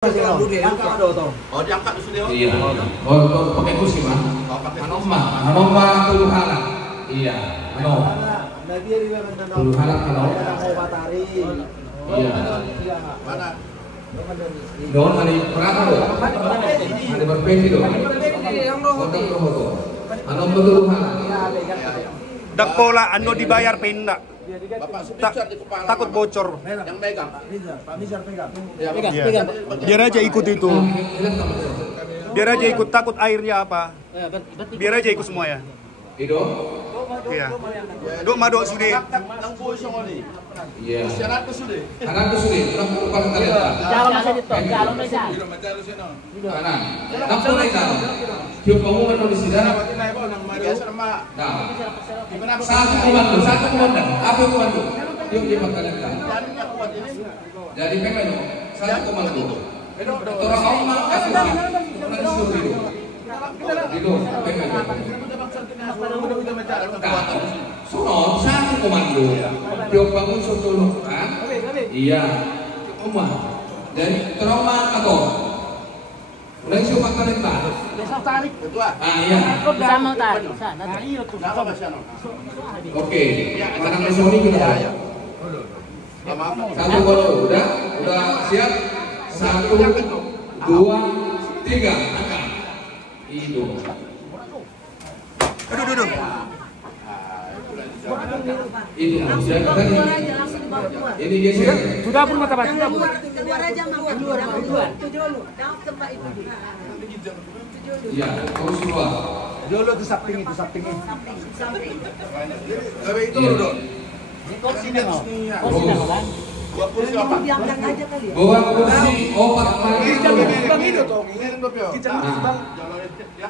Oh, diangkat di studio? Iya. Oh, pakai kursi mah. Oh, pakai Anoma tulu halak. Iya. Ano. Tulu halak ano. Iya. Mana? Doon hari berapa do? Hari berpedi do. Kodok do. Ano tulu halak. Dak pola ando dibayar pindah. Bapak Supisar di kepala. Takut bocor. Yang megang. Pak Nizar pegang. Ya, Iya. Biar aja ikut itu. Biar aja ikut, takut airnya apa. Biar aja ikut semua ya. Ido. Iya. Duk madok sudi. Nang boy song ni. Iya. Siaran ke sudah. Kanan ke sudi. Kurang kurang kalian. Jalan masih di tol, jalan meja. Kanan. Nampu kita. Kyo kamu kan di sini. Biasa nama. Nah. Satu komando. Apa komando? Yuk dia makan kita. Jarinnya kuat ini. Jadi pengen satu komando. Orang kamu mah kasih. Orang disuruh itu. Itu pengen. Suno satu komando. Yuk bangun satu kan? Iya. Rumah. Jadi trauma atau mulai siapa kalian tak? Besok tarik. Ketua. Iya. Bisa mau tarik. Sana. Nama Basiano. Oke. Mana Sony kita? Maaf. Satu komando udah siap. 1, 2, 3 angkat. Itu. Aduh. Itu sudah tadi. Ini geser. Sudah pun mata baca. Keluar aja makan. Keluar. Itu dulu. Tempat itu. Iya, terus keluar. Dulu tuh sapting itu. Samping. Tapi itu Iya. dong. Kursi dah kan? Dua kursi apa? Diangkat aja kali ya. Bawa kursi obat mati. Ini tuh. Ini tuh. Nah. Jangan